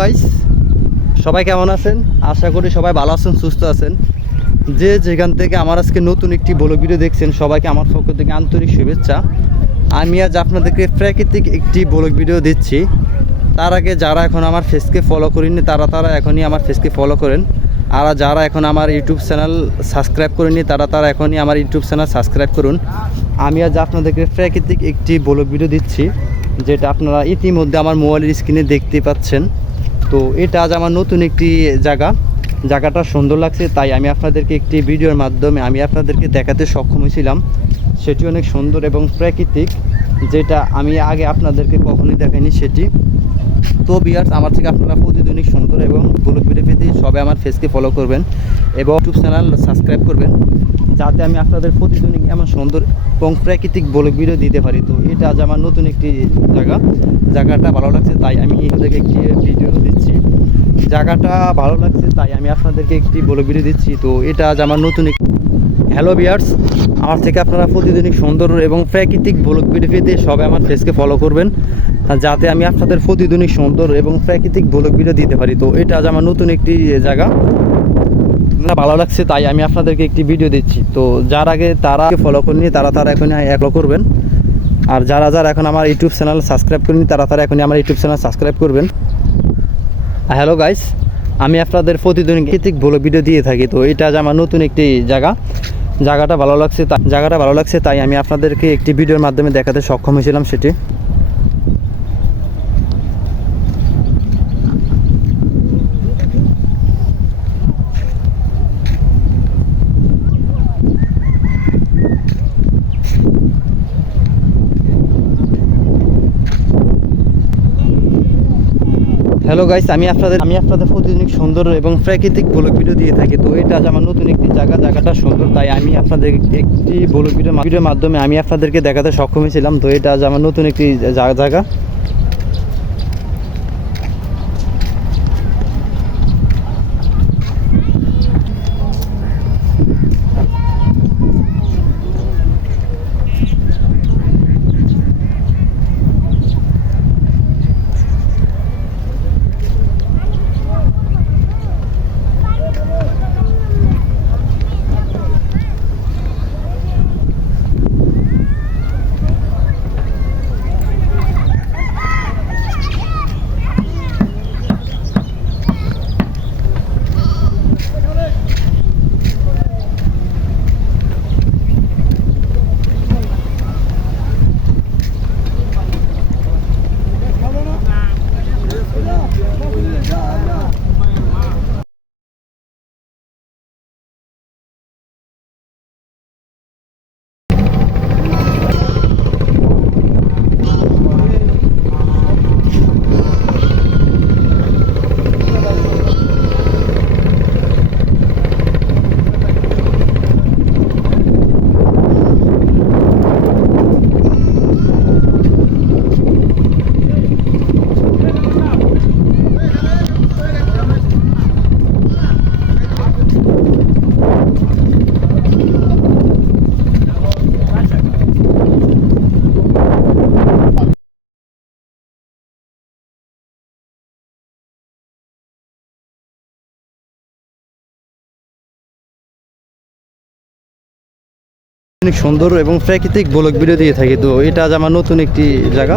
Guys, সবাই কেমন আছেন? আশা করি সবাই ভালো আছেন, সুস্থ আছেন। যে যেখান থেকে আমার আজকে নতুন একটি ব্লগ ভিডিও দেখছেন, সবাইকে আমার পক্ষ থেকে আন্তরিক শুভেচ্ছা। আমি আজ আপনাদেরকে প্রাকৃতিক একটি ব্লগ ভিডিও দিচ্ছি। তার আগে যারা এখন আমার ফেসকে ফলো করেননি তারা এখনই আমার ফেসকে ফলো করেন। আর যারা এখন আমার ইউটিউব চ্যানেল সাবস্ক্রাইব করেননি তারা এখনই আমার ইউটিউব চ্যানেল সাবস্ক্রাইব করুন। আমি আজ আপনাদেরকে প্রাকৃতিক একটি ব্লগ ভিডিও দিচ্ছি, যেটা আপনারা ইতিমধ্যে আমার মোবাইলের স্ক্রিনে দেখতে পাচ্ছেন। তো এটা আজ আমার নতুন একটি জায়গাটা সুন্দর লাগছে, তাই আমি আপনাদেরকে একটি ভিডিওর মাধ্যমে আমি আপনাদেরকে দেখাতে সক্ষম হয়েছিলাম। সেটি অনেক সুন্দর এবং প্রাকৃতিক, যেটা আমি আগে আপনাদেরকে কখনোই দেখাইনি সেটি। তো ভিউয়ার্স, আমার থেকে আপনারা প্রতিদিনই সুন্দর এবং ব্লগ ভিডিও পেতে সবাই আমার ফেসকে ফলো করবেন এবং ইউটিউব চ্যানেল সাবস্ক্রাইব করবেন, যাতে আমি আপনাদের প্রতিদিনই এমন সুন্দর এবং প্রাকৃতিক ব্লগ ভিডিও দিতে পারি। তো এটা আজ আমার নতুন একটি জায়গাটা ভালো লাগছে, তাই আমি আপনাদেরকে একটি ভিডিও দিচ্ছি। জায়গাটা ভালো লাগছে তাই আমি আপনাদেরকে একটি ব্লগ ভিডিও দিচ্ছি। তো এটা আজ আমার নতুন হ্যালো ভিউয়ার্স, আমার থেকে আপনারা প্রতিদিনই সুন্দর এবং প্রাকৃতিক ব্লগ ভিডিও পেতে সবাই আমার ফেসকে ফলো করবেন, যাতে আমি আপনাদের প্রতিদিনই সুন্দর এবং প্রাকৃতিক ব্লগ ভিডিও দিতে পারি। তো এটা আজ আমার নতুন একটি জায়গা, ভালো লাগছে তাই আমি আপনাদেরকে একটি ভিডিও দিচ্ছি। তো যার আগে তারা ফলো করেনি তারা এখন ফলো করবেন, আর যারা এখন আমার ইউটিউব চ্যানেল সাবস্ক্রাইব করেনি তারা এখনই আমার ইউটিউব চ্যানেল সাবস্ক্রাইব করবেন। হ্যালো গাইস, আমি আপনাদের প্রতিদিন প্রাকৃতিক ব্লগ ভিডিও দিয়ে থাকি। তো এটা আজ আমার নতুন একটি জায়গাটা ভালো লাগছে তাই আমি আপনাদেরকে একটি ভিডিওর মাধ্যমে দেখাতে সক্ষম হয়েছিলাম সেটি। হ্যালো গাইস, আমি আপনাদের প্রতিদিন সুন্দর এবং প্রাকৃতিক ব্লগ ভিডিও দিয়ে থাকি। তো এটা আজ আমার নতুন একটি জায়গাটা সুন্দর, তাই আমি আপনাদের একটি ব্লগ ভিডিওর মাধ্যমে আমি আপনাদেরকে দেখাতে সক্ষম হয়েছিলাম। তো এটা আজ আমার নতুন একটি জায়গা। অনেক সুন্দর এবং প্রাকৃতিক ব্লগ ভিডিও দিয়ে থাকি। তো এটা আজ আমার নতুন একটি জায়গা।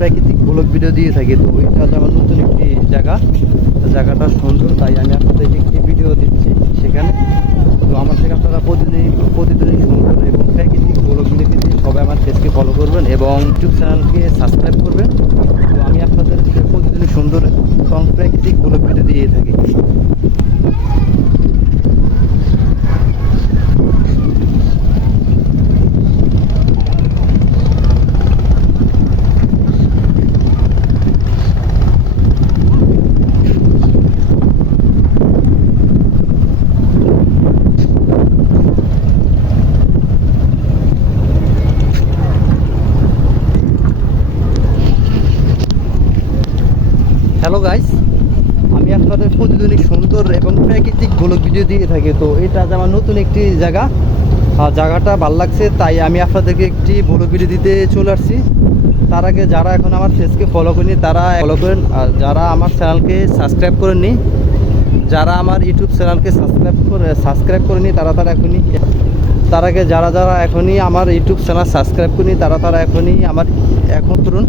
প্রাকৃতিক ব্লগ ভিডিও দিয়ে থাকি। তো এটা আমার নতুন একটি জায়গাটা সুন্দর, তাই আমি আপনাদেরকে একটি ভিডিও দিচ্ছি সেখানে। তো আমার থেকে আপনারা প্রতিদিনই সুন্দর এবং প্রাকৃতিক ব্লগ ভিডিও দিতে সবাই আমার পেজকে ফলো করবেন এবং ইউটিউব চ্যানেলকে সাবস্ক্রাইব করবেন। তো আমি আপনাদের প্রতিদিনই সুন্দর এবং প্রাকৃতিক ব্লগ ভিডিও দিয়ে থাকি। হ্যালো গাইস, আমি আপনাদের প্রতিদিনই সুন্দর এবং প্রাকৃতিক ব্লগ ভিডিও দিয়ে থাকি। তো এটা আমার নতুন একটি জায়গাটা ভালো লাগছে, তাই আমি আপনাদেরকে একটি ব্লগ ভিডিও দিতে চলে আসছি। তার আগে যারা এখন আমার পেজকে ফলো করেনি তারা ফলো করেন, আর যারা আমার চ্যানেলকে সাবস্ক্রাইব করেননি, যারা আমার ইউটিউব চ্যানেলকে সাবস্ক্রাইব করেনি তারা এখনই, তার আগে যারা এখনই আমার ইউটিউব চ্যানেল সাবস্ক্রাইব করেনি তারা এখনই এখন করুন।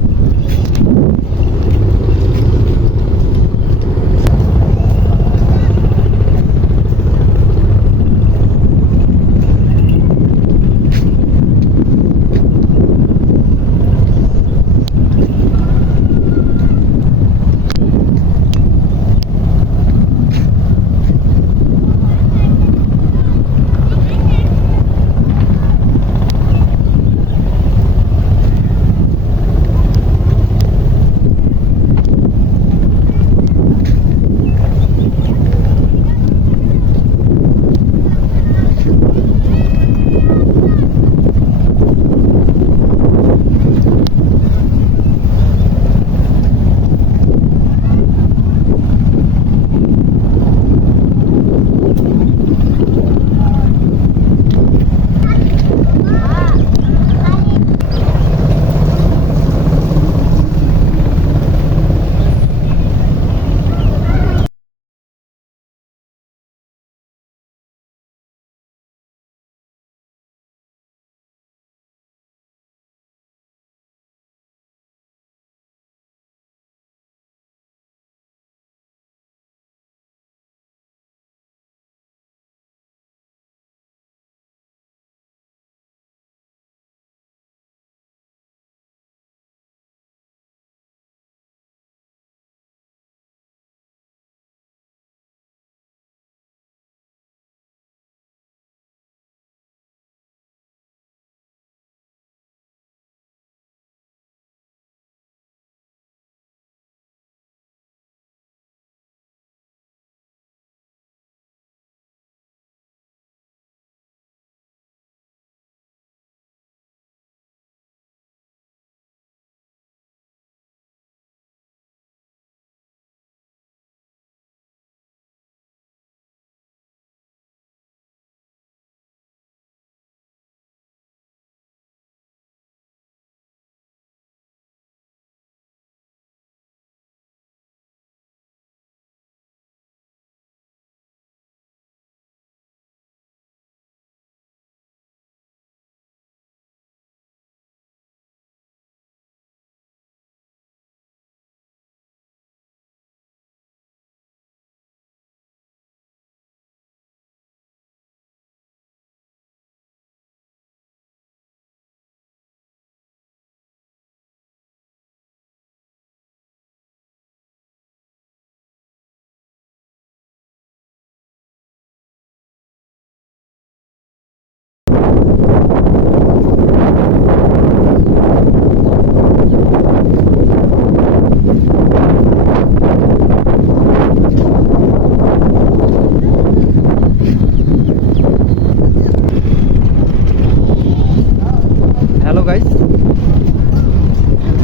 হ্যালো গাইস,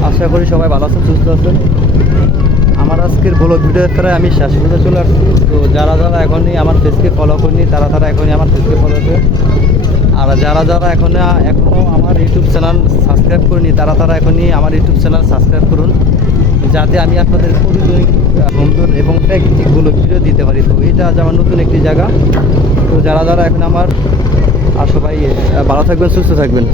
আশা করি সবাই ভালো আছেন, সুস্থ আছেন। আমার আজকের ব্লগ ভিডিওর পরে আমি শেষ করতে চলে আসছি। তো যারা এখনই আমার পেজকে ফলো করেনি তারা এখনই আমার পেজকে ফলো করে, আর যারা এখনও আমার ইউটিউব চ্যানেল সাবস্ক্রাইব করেনি তারা এখনই আমার ইউটিউব চ্যানেল সাবস্ক্রাইব করুন, যাতে আমি আপনাদের প্রতিদিন সুন্দর এবং প্রাকৃতিক ব্লগ ভিডিও দিতে পারি। তো এটা আমার নতুন একটি জায়গা। তো যারা এখন আমার, আর সবাই ভালো থাকবেন, সুস্থ থাকবেন।